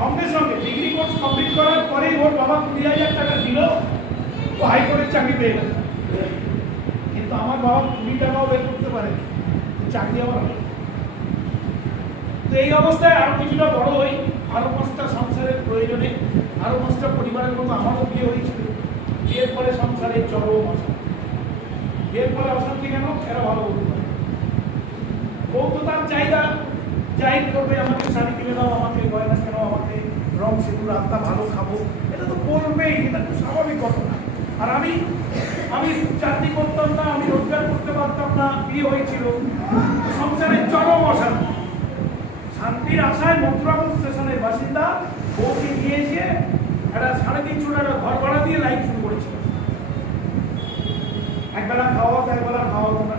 সঙ্গে সঙ্গে degree course complete করার পরেই ওর বাবা 20,000 টাকা দিল, ও হাইকোর্টের চাকরি পেয়ে গেল। কিন্তু আমার বাবা 20 টাকাও বের করতে পারে, চাকরি আমার নেই। তো এই অবস্থায় আরো কিছুটা বড় হই, আরো 5টা সংসারের প্রয়োজনে, আরো 5টা পরিবারের মতো আমারও বিয়ে হয়েছিল। বিয়ের পরে সংসারে চরম অশান্তি। বিয়ের পরে অশান্তি কেন? এরা ভালো বলতে পারে। বউ তো তার চাহিদা জাহির করবে, আমাকে শাড়ি কিনে দাও, আমাকে গয়না কেন, আমাকে রং সিঁদুর, রাতটা ভালো খাবো, এটা তো বলবেই, এটা তো স্বাভাবিক ঘটনা। আর আমি চাকরি করতাম না, আমি রোজগার করতে পারতাম না, বিয়ে হয়েছিল, সংসারে চরম অশান্তি। শান্তির আশায় মথুরাপুর স্টেশনের বাসিন্দা বউকে নিয়ে এসে একটা 350 টাকা ঘর ভাড়া দিয়ে লাইফ শুরু করেছিল। একবেলা খাওয়া হতো, একবেলা খাওয়া হতো না।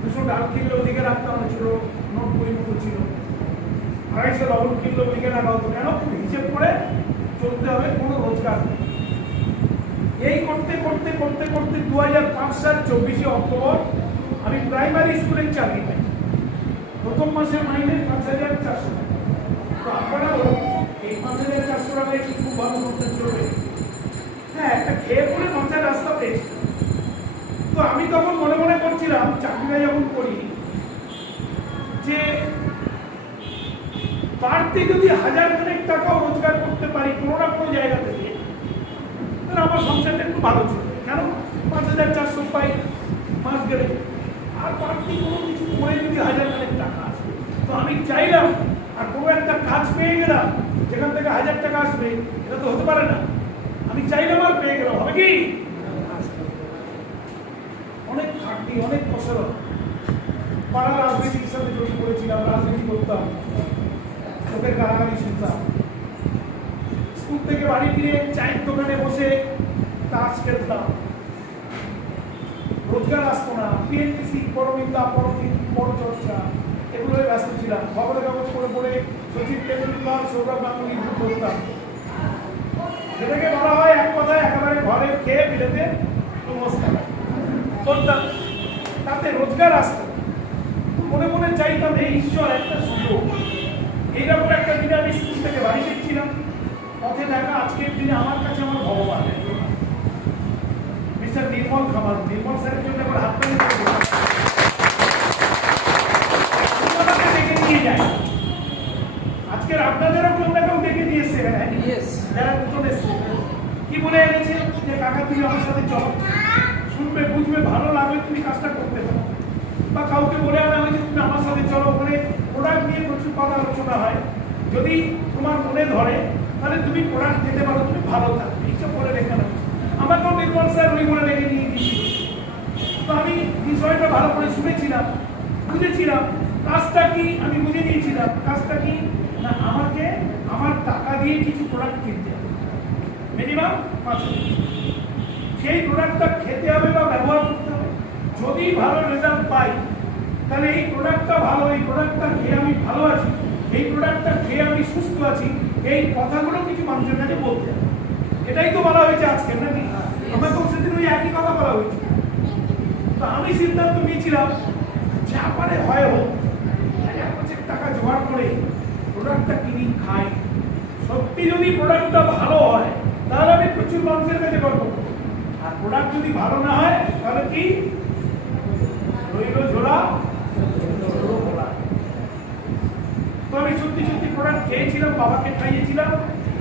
200 ডাল কিনলে ওদিকে রাখতে হয়েছিল, নোট বই মতো ছিল। 250 লবণ কিনলে ওদিকে রাখা হতো। কেন? হিসেব করে চলতে হবে, কোনো রোজগার নেই। এই করতে করতে করতে করতে 2005 সাল 24শে অক্টোবর আমি প্রাইমারি স্কুলের চাকরি পাই। প্রথম মাসের মাইনে 5,400 টাকা। তো আপনারাও এই 5,400 টাকায় কি খুব ভালো করতে চলবে? হ্যাঁ, একটা খেয়ে পরে পঞ্চায়েত রাস্তা পেয়েছি। তো আমি তখন মনে মনে করছিলাম, চাকরিটা যখন করি, যে বাড়তি যদি 1000 খানেক টাকাও রোজগার করতে পারি কোনো না কোনো জায়গা থেকে, তাহলে আমার সংসারটা একটু ভালো চলবে। কেন? 5,400 পাই মাস গেলে, আর বাড়তি কোনো কিছু করে যদি 1000 খানেক টাকা আসে, তো আমি চাইলাম, আর কোনো একটা কাজ পেয়ে গেলাম যেখান থেকে 1000 টাকা আসবে, এটা তো হতে পারে না। আমি চাইলাম আর পেয়ে গেলাম, হবে কি? অনেক খাটনি, অনেক কসরত। পাড়া রাজনীতির সাথে জড়িয়ে পড়েছিলাম, রাজনীতি করতাম, লোকের গালাগালি শুনতাম। স্কুল থেকে বাড়ি ফিরে চায়ের দোকানে বসে তাস খেলতাম, রোজগার আসতো না। পিএনপিসি, পরবিদ্যা, পরচর্চা, এগুলোই ব্যস্ত ছিলাম। খবরের কাগজ পড়ে পড়ে সচিন টেন্ডুলকার, সৌরভ গাঙ্গুলি করতাম। যেটাকে বলা হয় এক কথায় একেবারে ঘরে খেয়ে বিলেতে নমস্কার করতাম, তাতে রোজগার আসতো। মনে মনে চাইতাম, এই ঈশ্বর একটা সুযোগ। এইরকম একটা দিনে আমি স্কুল থেকে বাড়ি ফিরছিলাম, পথে দেখা আজকের দিনে আমার কাছে আমার ভগবান মিস্টার নির্মল খামার। নির্মল স্যারের জন্য আমার হাত পানি ডেকে নিয়ে যায়। আজকের আপনাদেরও কেউ না কেউ ডেকে নিয়ে এসছে, যারা নতুন এসছে। কি বলে এনেছে? যে কাকা তুমি আমার সাথে চলো, শুনবে, বুঝবে, ভালো লাগবে, তুমি কাজটা করতে পারো। বা কাউকে বলে আনা হয়েছে তুমি আমার সাথে চলো, ওখানে প্রোডাক্ট নিয়ে প্রচুর কথা আলোচনা হয়। যদি তোমার মনে ধরে তাহলে তুমি প্রোডাক্ট দিতে পারো, তুমি ভালো থাকবে, এইসব বলে রেখে নেবে। আমাকেও নির্মল স্যার ওই বলে রেখে নিয়ে দিয়েছি। তো আমি বিষয়টা ভালো করে শুনেছিলাম, বুঝেছিলাম। কাজটা কি আমি বুঝে নিয়েছিলাম। কাজটা কি না, আমাকে আমার টাকা দিয়ে কিছু প্রোডাক্ট কিনতে হবে, মিনিমাম 5,000। সেই প্রোডাক্টটা খেতে হবে বা ব্যবহার করতে হবে। যদি ভালো রেজাল্ট পাই তাহলে এই প্রোডাক্টটা ভালো, এই প্রোডাক্টটা খেয়ে আমি ভালো আছি, এই প্রোডাক্টটা খেয়ে আমি সুস্থ আছি, এই কথাগুলো কিছু মানুষের কাছে বলতে হবে। এটাই তো বলা হয়েছে আজকে, নাকি? আমাকেও সেদিন ওই একই কথা বলা হয়েছে। তো আমি সিদ্ধান্ত নিয়েছিলাম, যা পারে হয় হোক, 1,000 টাকা জোগাড় করে প্রোডাক্টটা কিনি, খাই। সত্যি যদি প্রোডাক্টটা ভালো হয় তাহলে আমি প্রচুর মানুষের কাছে গল্প করবো। আর প্রোডাক্ট যদি ভালো না হয় তাহলে কি রইল ঝোলা। তো আমি সত্যি সত্যি প্রোডাক্ট খেয়েছিলাম, বাবাকে খাইয়েছিলাম।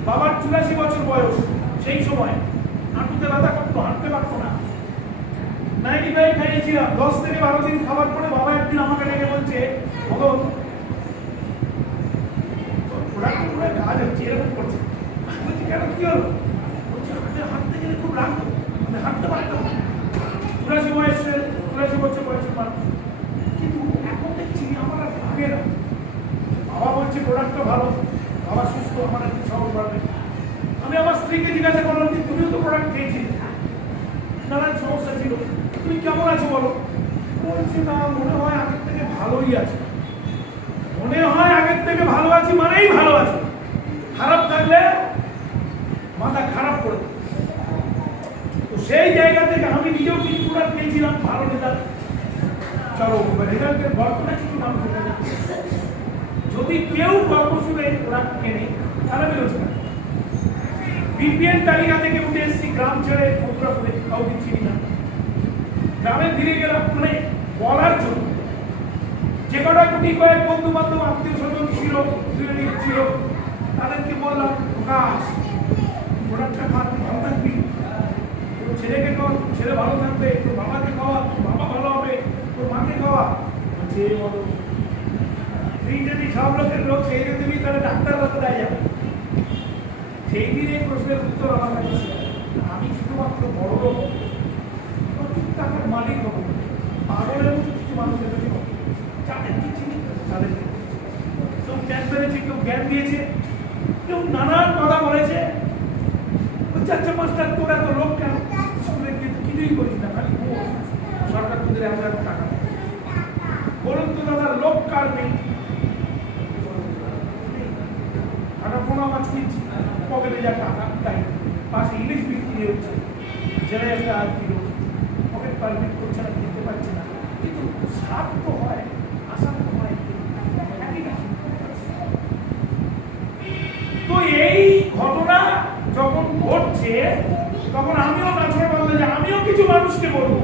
বাবার 84 বছর বয়স। সেই সময় হাঁটুতে ব্যথা করতো, হাঁটতে পারতো না। 95 খাইয়েছিলাম। 10 থেকে 12 দিন খাবার পরে বাবা একদিন আমাকে ডেকে বলছে, ভগবান প্রোডাক্ট পুরো কাজ হচ্ছে, এরকম করছে। বলছি কেন, কি হলো? বলছে হাঁটতে গেলে খুব লাগতো, আমি হাঁটতে পারতাম না। 84 বছর বয়সের মানুষ, কিন্তু এখন দেখছি আমার আর লাগে না। বাবা বলছে প্রোডাক্টটা ভালো, বাবা সুস্থ, আমার একটু সহজ বাড়বে। আমি আমার স্ত্রীকে জিজ্ঞাসা করলাম যে তুমিও তো প্রোডাক্ট খেয়েছিলে, নানান সমস্যা ছিল, তুমি কেমন আছো বলো? বলছে না, মনে হয় আগের থেকে ভালোই আছে। মনে হয় আগের থেকে ভালো আছি মানেই ভালো আছে, খারাপ থাকলে মাথা খারাপ করে। তো সেই জায়গা থেকে আমি নিজেও কিছু প্রোডাক্ট খেয়েছিলাম, ভালো রেজাল্ট। চলো রেজাল্টের গল্পটা কিছু মানুষের কাছে যদি কেউ গল্প শুনে ওরা কেনে তাহলে আমি রোজগার। বিপিএল তালিকা থেকে উঠে এসেছি, গ্রাম ছেড়ে মথুরাপুরে, কাউকে চিনি না, গ্রামে ফিরে গেলাম মানে বলার জন্য। যে কটা গুটি কয়েক বন্ধু বান্ধব আত্মীয় স্বজন ছিল, ছিল, তাদেরকে বললাম কাজ প্রোডাক্টটা খাওয়া, ভালো থাকবি, তোর ছেলেকে খাওয়া, ছেলে ভালো থাকবে, তোর বাবাকে খাওয়া, তোর বাবা ভালো হবে, তোর মাকে খাওয়া। যে বলো তুই যদি সব লোকের রোগ সেই দিবি তাহলে ডাক্তাররা তো দেয় যাবে। সেই দিন এই প্রশ্নের উত্তর আমার কাছে, আমি শুধুমাত্র বড় লোক প্রচুর টাকার মালিক হবো, পাগলের মতো কিছু মানুষের কাছে যাদেরকে চিনি তাদেরকে কেউ জ্ঞান পেরেছে, কেউ জ্ঞান দিয়েছে, কেউ নানান কথা বলেছে। আচ্ছা মাস্টার তোরা তো লোক কেন স্কুলে কিন্তু কিছুই করিস না, খালি সরকার তোদের এত এত টাকা দেয়। বলুন তো দাদা লোক কার নেই? টাকা কোনো মাছ কিনছি, পকেটে যা টাকা তাই পাশে ইলিশ বিক্রি হচ্ছে, জেলে একটা আর কিলো পকেট পারমিট করছে না, খেতে পারছে না, কিন্তু সাপ তো হয়, আশা তো হয়। তো এই ঘটনা যখন ঘটছে তখন আমিও কাছে বলতে যে আমিও কিছু মানুষকে বলবো,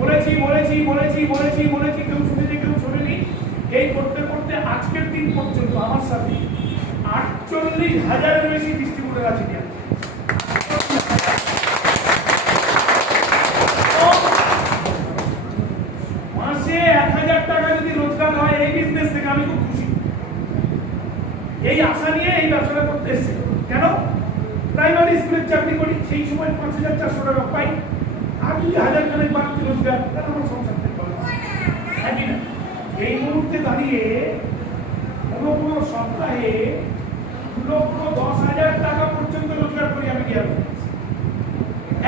বলেছি বলেছি বলেছি বলেছি বলেছি, কেউ শুনেছে কেউ শোনেনি। এই করতে করতে আজকের দিন পর্যন্ত আমার সাথে 48,000-এর বেশি ডিস্ট্রিবিউটর আছে। মাসে 1,000 টাকা যদি রোজগার হয় এই বিজনেস থেকে, আমি খুব খুশি। এই আশা নিয়ে এই ব্যবসাটা করতে এসেছে। কেন? প্রাইমারি স্কুলের চাকরি করি, সেই সময় 5,400 টাকা পাই, আর যদি 1,000 খানেক বাড়তি রোজগার, তাহলে আমার সংসার থেকে পাবো। এই মুহূর্তে দাঁড়িয়ে কোনো সপ্তাহে 2,10,000 টাকা পর্যন্ত রোজগার করি আমি।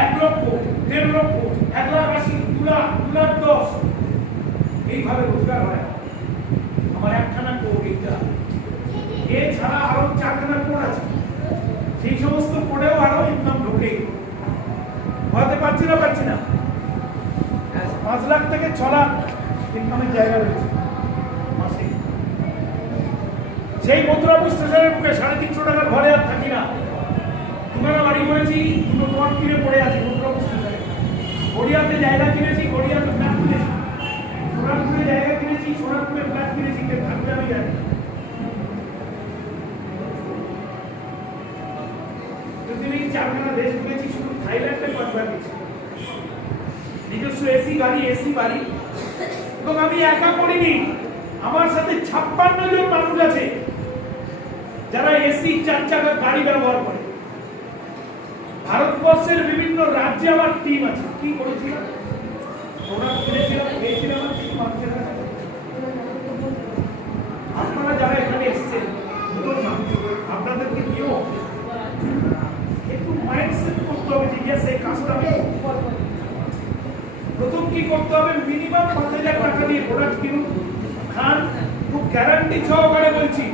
1 লক্ষ, 1.5 লক্ষ, 1,80,000, 2,10,000 এইভাবে রোজগার হয়। আমার একখানা কোড এইটা, এছাড়া আরো 4খানা কোড আছে, সেই সমস্ত কোডেও আরো ইনকাম ঢোকে। হতে পারছি না 5 লাখ থেকে 6 লাখ ইনকামের জায়গা রয়েছে মাসে। সেই মথুরাপুর স্টেশনের বুকে 350 টাকার ঘরে আর থাকি না, দুখানা বাড়ি করেছি, 2টো প্লট কিনে পড়ে আছি মথুরাপুর স্টেশনে। গড়িয়াতে জায়গা কিনেছি, গড়িয়াতে ফ্ল্যাট কিনেছি, সোনারপুরে জায়গা কিনেছি, সোনারপুরে ফ্ল্যাট কিনেছি, কে থাকবে আমি জানি। পৃথিবীর 4খানা দেশ ঘুরেছি, শুধু থাইল্যান্ডে 5 বার গেছি। নিজস্ব এসি গাড়ি, এসি বাড়ি। এবং আমি একা করিনি, আমার সাথে 56 জন মানুষ আছে যারা এসি 4 চাকা গাড়ি ব্যবহার করে। ভারতবর্ষের বিভিন্ন রাজ্যে আমার টিম আছে। কি করেছিলাম? প্রোডাক্ট কিনেছিলাম, গিয়েছিলাম কিছু মানুষের কাছে। আপনারা যারা এখানে এসেছেন, আপনাদেরকে কেউ একটু মাইন্ডসেট করতে হবে যে ইয়েস এই কাজটা আমি প্রথম কি করতে হবে, মিনিমাম 5,000 টাকা দিয়ে প্রোডাক্ট কিনুন, খান। খুব গ্যারান্টি সহকারে বলছি,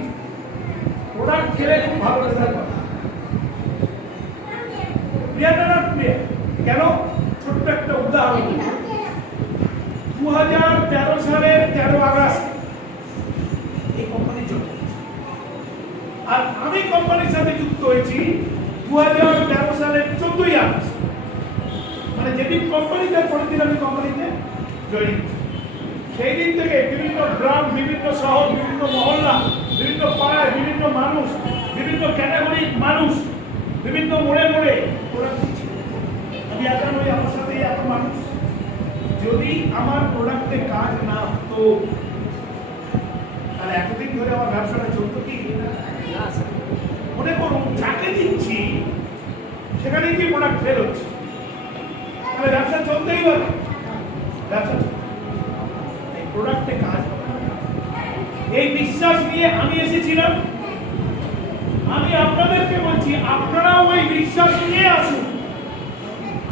প্রোডাক্ট খেলে খুব ভালো রেজাল্ট পাবেন। কেন? ছোট্ট একটা উদাহরণ, 2013 সালের 13 আগস্ট এই কোম্পানি চলে, আর আমি কোম্পানির সাথে যুক্ত হয়েছি 2013 সালের 14 আগস্ট। মানে যেদিন কোম্পানিতে পরের দিন আমি কোম্পানিতে জয়েন। সেই দিন থেকে বিভিন্ন গ্রাম, বিভিন্ন শহর, বিভিন্ন মহল্লা, বিভিন্ন পাড়ায় বিভিন্ন মানুষ, বিভিন্ন ক্যাটাগরির মানুষ, বিভিন্ন মোড়ে মোড়ে আমি একা নই, আমার সাথে এত মানুষ। যদি আমার প্রোডাক্টে কাজ না হতো তাহলে এতদিন ধরে আমার ব্যবসাটা চলতো কি? মনে করুন যাকে দিচ্ছি সেখানে কি প্রোডাক্ট ফেল হচ্ছে, তাহলে ব্যবসা চলতেই পারে। ব্যবসা এই প্রোডাক্টে কাজ, এই বিশ্বাস নিয়ে আমি এসেছিলাম। আমি আপনাদেরকে বলছি, আপনারাও ওই বিশ্বাস নিয়ে আসুন,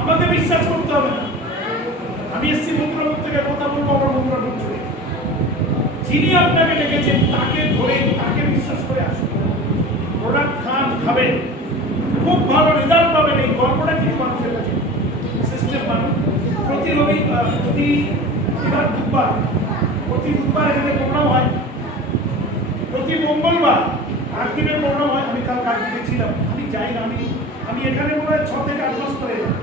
আমাকে বিশ্বাস করতে হবে না। আমি এসছি মথুরাপুর থেকে, কথা বলবো আমার মথুরাপুর চলে। যিনি আপনাকে ডেকেছেন তাকে ধরে, তাকে বিশ্বাস করে আসুন, প্রোডাক্ট খান, খাবেন, খুব ভালো রেজাল্ট পাবেন। এই গল্পটা কিছু মানুষের কাছে সিস্টেম মানুষ প্রতি বুধবার প্রতি বুধবার এখানে প্রোগ্রাম হয়। প্রতি মঙ্গলবার কাকদ্বীপে প্রোগ্রাম হয়। আমি কাল কাকদ্বীপে ছিলাম, আমি যাই না, আমি এখানে মনে হয় 6 থেকে 8 মাস পরে এলাম।